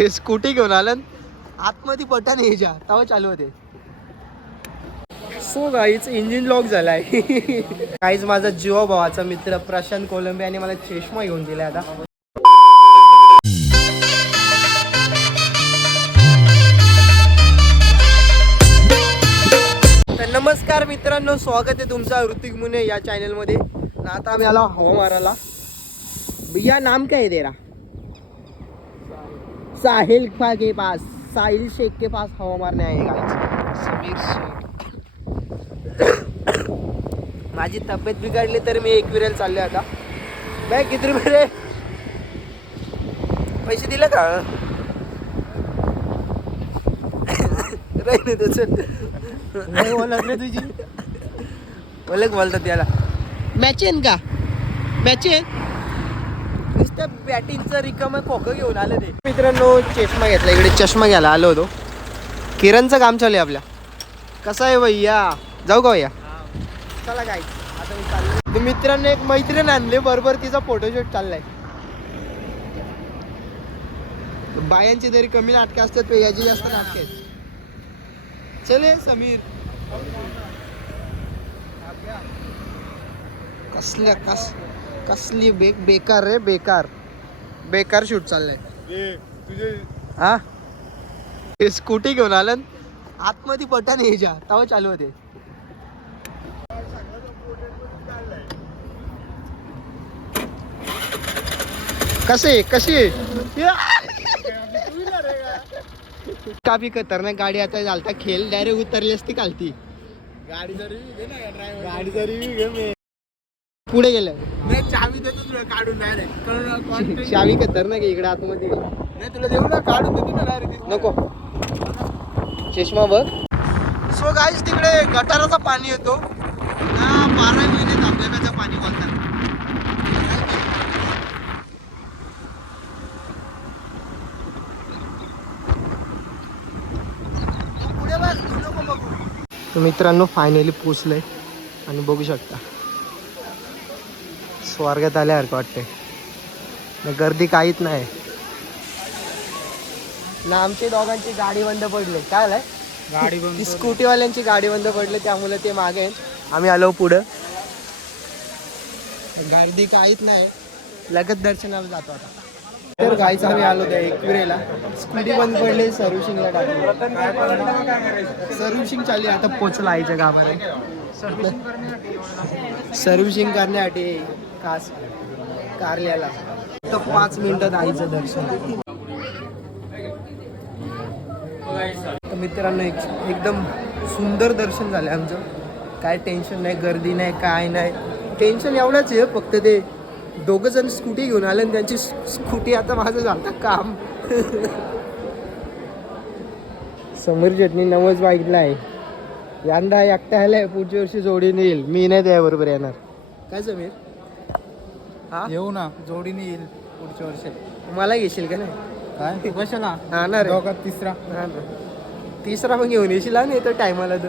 हे स्कूटी घेऊन आलं आतमध्ये पठाण यायच्या तेव्हा चालू होते. सो गाईच इंजिन लॉक झालाय. काहीच माझा जीवा भावाचा मित्र प्रशांत कोलंबे आणि मला चष्मा घेऊन दिलाय आता. तर नमस्कार मित्रांनो स्वागत आहे तुमचा ऋतिक मुने या चॅनलमध्ये आता आम्ही आला हवा मारायला भैया नाम काय आहे तेरा? साहिल के पास. साहिल शेख के पास हवा मारने आए guys. समीर शेख. माझी तब्येत बिघडली तर मी एक विरेल चालले आता. बाय किती रुपये रे? पैसे दिले का? राहिले त्याचं. ओळख रे तुझी. ओळख बोलतात त्याला मॅचेन का? मॅचेन त्या बॅटिंगचं रिकम खोकं घेऊन आलं ते. मित्रांनो चष्मा घेतला. इकडे चष्मा घ्यायला आलो होतो. किरणचं काम चालू आहे आपल्या. कसं आहे भैया? जाऊ का भैया? चला काय आता मी चाललो तर मित्रांनो एक मैत्रीण आणली. बरोबर तिचा फोटोशूट चाललाय. बायांची तरी कमी नाटकं असतात याची जास्त नाटकं आहेत. चले समीर. कसल्या कस कसली बे बेकार रे बेकार. बेकार शूट चाललंय. हा? हे स्कूटी घेऊन आलं आतमध्ये पठाण यायच्या तेव्हा चालू होते. कसे कशी काफी खतरनाक गाडी आता चालता खेळ डायरेक्ट उतरली असती कालती गाडी जरी गाडी जरी पुढे गेलं. काढून डायरेक्ट कारण शावी खतरनाक आहे इकडे आतमध्ये? नाही तुला देऊ ना काढून देतो ना डायरेक्ट नको. चष्मा बघ. सो गाईस तिकडे गटाराचा पाणी येतो. बारा महिने धबधब्याचं पाणी बोलतात. तर मित्रांनो फायनली पोचलंय आणि बघू शकता. स्वर्गात आल्यासारखं वाटतंय. ना गर्दी काहीच नाही. ना आमची दोघांची गाडी बंद पडली. काय झालंय? गाडी ती स्कूटीवाल्यांची गाडी बंद पडली त्यामुळे ते मागे आहेत. आम्ही आलो पुढं. गर्दी काहीच नाही. लगत दर्शनाला जातो आता. तर गायचं आम्ही आलो त्या एकविरेला. स्कूटी बंद पडली सर्व्हिसिंगला टाकली. सर्व्हिसिंग चालली आता पोचला आईच्या गावामध्ये सर्व्हिसिंग करण्यासाठी. कास कारल्याला. फक्त पाच मिनिटात आईचं दर्शन. तर मित्रांनो एक एकदम सुंदर दर्शन झालं आमचं. काय टेन्शन नाही गर्दी नाही काय नाही. टेन्शन एवढंच आहे फक्त ते दोघं जण स्कूटी घेऊन आले आणि त्यांची स्कूटी आता माझं झालं काम. समीर चटणी नवच बाईकला आहे यंदा एकटा आलाय पुढच्या वर्षी जोडीने येईल मी नाही त्याबरोबर येणार. काय समीर? हा? येऊ ना जोडीने येईल पुढच्या वर्षी. मला घेशील का नाही? काय? कशाला? हा ना रे. दोघात तिसरा. हा ना. तिसरा पण घेऊन येशील हा नाही तर टायमाला तर.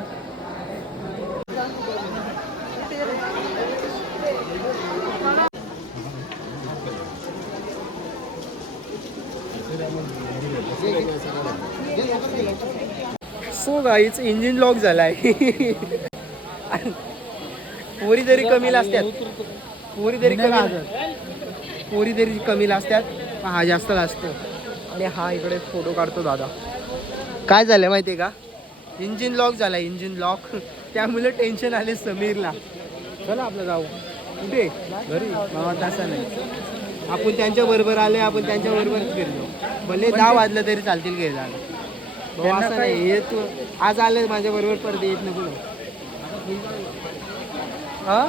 सो गाईच इंजिन लॉक झालाय. पोरी तरी कमी असतात पोरी तरी कमी पोरी तरी कमी असतात हा जास्त असतो आणि हा इकडे फोटो काढतो दादा. काय झालं माहितीये का? इंजिन लॉक झाला इंजिन लॉक. त्यामुळे टेन्शन आले समीरला. चला आपलं जाऊ. कुठे? घरी. मामा तसा नाही. आपण त्यांच्या बरोबर आले आपण त्यांच्या बरोबरच गेलो भले दहा वाजलं तरी चालतील घरी जायला भाऊ असं नाही. हे तू आज आले माझ्या बरोबर परत येत नको. हा?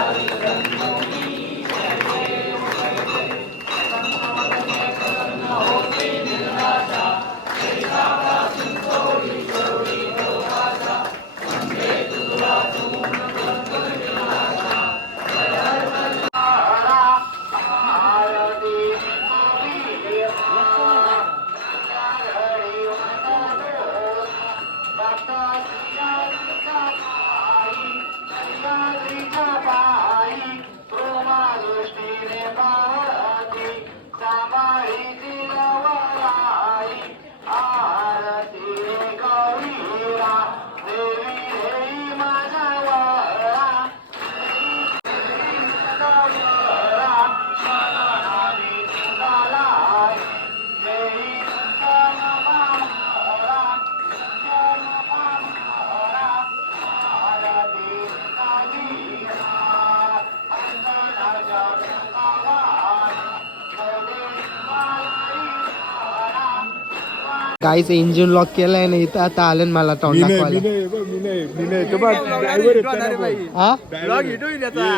ब्रह्मो गाईचं इंजिन लॉक केलंय ना इथं आता आलं ना मला तोंड दाखवायला हा?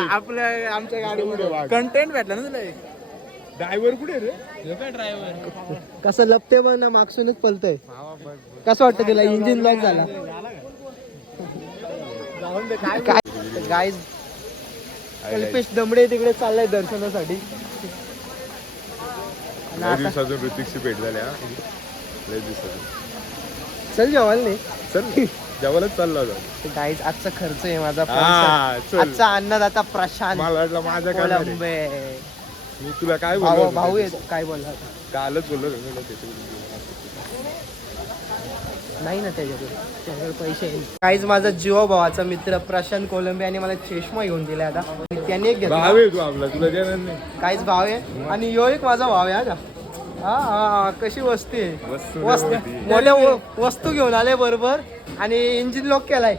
आपल्या आमच्या गाडीमध्ये कंटेंट भेटला ना तुला ड्रायव्हर कुठे रे? कसं लपते बघ ना मागसूनच पलतय. कसं वाटतं तुला? इंजिन लॉक झाला. काय कल्पेश दमडे तिकडे चाललाय दर्शनासाठी. ऋतिकशी भेट झाल्या लय दिवसातून चल जेवायला नाही चल जेवायलाच चालला होता गाईज आजचा खर्च आहे माझा. हा. चल. आजचा अन्नदाता प्रशांत. मला वाटलं माझ्या काय. कोलंबे. मी तुला काय भाऊ बोललो भाऊ आहे काय बोलला होता? कालच बोललो मी नाही ना त्याच्याकडे त्याच्याकडे पैसे काहीच माझा जीवा भावाचा मित्र प्रशांत कोलंबे आणि मला चष्मा घेऊन दिला आता. आणि त्याने एक घेतला. भाव आहे तू आपला. तुला देणार नाही. काहीच भाव आहे. आणि यो एक माझा भाव आहे हा का? हा हा कशी वस्ती आहे? वस्तू वस्तू होती. मोठ्या व- वस्तू घेऊन आले बरोबर. आणि इंजिन लॉक केलाय.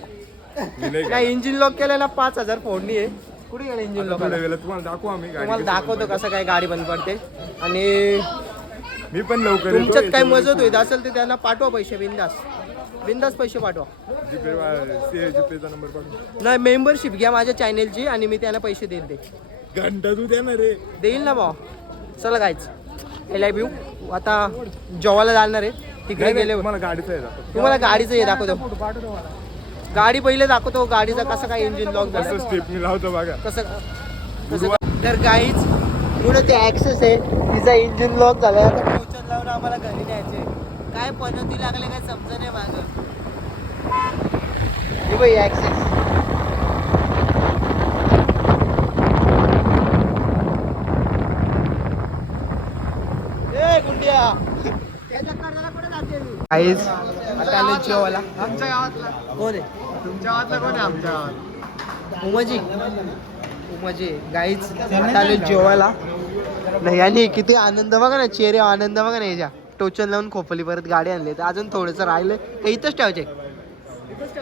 नाही काय इंजिन लॉक केलाय ना पाच हजार फोडणी आहे. कुठे गेला इंजिन लॉक थोड्या तुम्हाला दाखवू आम्ही गाडी तुम्हाला कशी दाखवतो. कसं काय गाडी बंद पडते. आणि मी पण लवकर येतो. तुमच्यात काय याच्यावर मजत होईल असेल तर त्यांना पाठवा पैसे बिंदास. बिंदास पैसे पाठवा. जीपे वा- सी- जीपेचा नंबर पाठव. नाही मेंबरशिप घ्या माझ्या चॅनेलची आणि मी त्यांना पैसे देईल दे घंटा तू देणार रे देईल ना भाऊ. चला गायच एल आय आता जेवायला जाणार आहे. तिकडे गेले मला गाडीचा आहे. तुम्हाला गाडीचं हे दाखवतो. गाडी पहिले दाखवतो गाडीचा कसं काय इंजिन लॉक झालं. स्टेप मी लावतो बघा. कसं कसं तर गाईच पुढे ते ऍक्सेस आहे. तिचा इंजिन लॉक झाला. आता फ्युचर लावून आम्हाला घरी न्यायचे काय पद्धती लागले काय समजा नाही माझं हे बाई ऍक्सेस आता आलो आमच्या गावातला. कोण आहे? तुमच्या गावातला कोण आहे आमच्या गावात? उमाजी. उमाजी गाईच आता आलो नाही आणि किती आनंद बघा ना चेहरे आनंद बघा ना याच्या. टोचन लावून खोपली परत गाडी आणली. तर अजून थोडंसं राहिलं का इथंच ठेवायचे. इथंच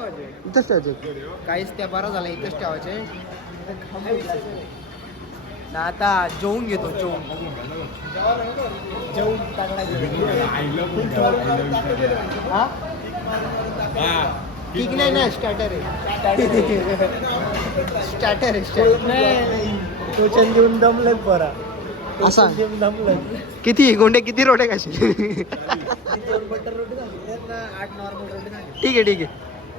ठेवायचे. काहीच त्या बरं झालं इथंच ठेवायचे. ना आता जेवून घेतो जेवून. जेवून हा? ठीक नाही ना स्टार्टर आहे. स्टार्टर आहे टोचन घेऊन दमलं परा. असा. घेऊन दमलं किती? गोंडे किती रोटे कसे ठीक आहे ठीक आहे.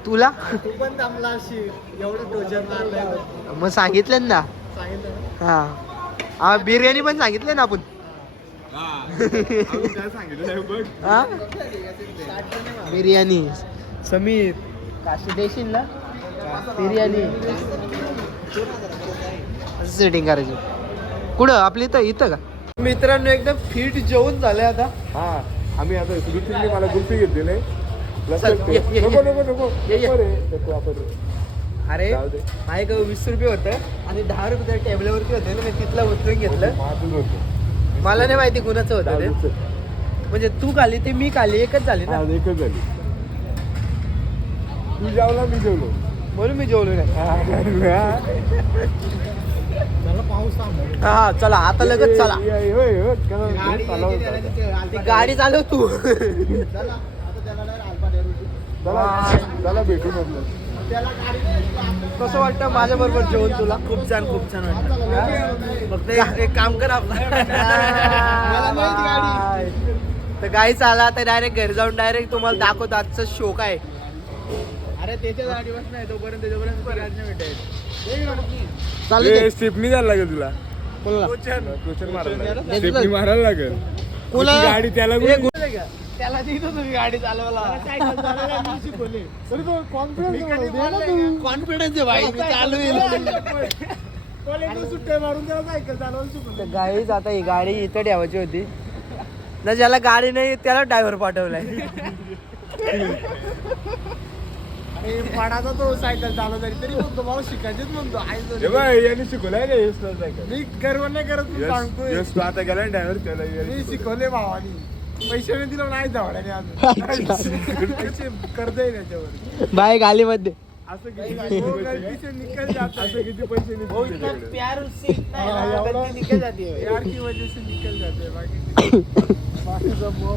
तुला? तू पण दमला अशी एवढं टोचन मारलं मग सांगितलं ना. हा. हा बिर्याणी पण सांगितलं ना आपण. बिर्याणी. समीर. काशी देशील ना? बिर्याणी. सेटिंग करायची. कुठं? आपली इथं? इथं का? मित्रांनो एकदम फिट जेवून झालंय आता. हा. आम्ही आता गुलफीने मला गुलफी घेतली नाही चल, लक्षात ये, ठेव. ये, नको. नको नको अरे जाऊ दे. माझे का वीस रुपये होतं आणि दहा रुपये त्या टेबलावरती होते ना मी तिथलं उचलून घेतलं. होतं. मला नाही माहिती कुणाचं होतं ते. म्हणजे तू खाली ते मी खाली एकच झाली ना? हा, एकच झाली. तू जेवला मी जेवलो. म्हणून मी जेवलो नाही. हा. हा चला आता लगेच चला. गाडी चालव तू. चला, भेटू कसं वाटतं माझ्या बरोबर जेवण तुला? खूप छान खूप छान वाटलं. फक्त एक- एक काम कर आपला. मला माहिती गाडी. तर गाडी चाला तर डायरेक्ट घरी जाऊन डायरेक्ट तुम्हाला दाखवतो आजचं शो काय अरे त्याच्या गाडीवर नाही तोपर्यंत त्याच्यापर्यंत नाही भेटेल चालू दे. स्टेपनी द्यायला लागेल तुला. कोणाला? क्वेश्चन मारायला लागेल. मारायला कोणाला? गाडी त्याला त्याला तुम्ही गाडी चालवायला शिकवले. तरी तो. कॉन्फिडन्स आहे भाई चालवेल. आता ही गाडी इथं ठेवायची होती. ना ज्याला गाडी नाही त्याला ड्रायव्हर पाठवलाय. पाडाचा तो सायकल चालवता तरी म्हणतो मला शिकायचेच म्हणतो. याने शिकवलंय का सायकल? मी गर्व नाही करत मी सांगतोय. यश तू आता गेला ड्रायव्हर शिकवलं. शिकवले भावानी. पैसे नाही दिलं नाही जावड्याने अजून. पैसे कर्ज आहे त्याच्यावर? बाय गालीमध्ये. असं किती वो गलती से निकल जाता असं है किती पैसे नाही वो इतना तुझ्याकडे? प्यार उससे इतना है ना, गलती निकल जाती. है प्यार की वजह से निकल जाते हैं बाकी. बाकी सब वो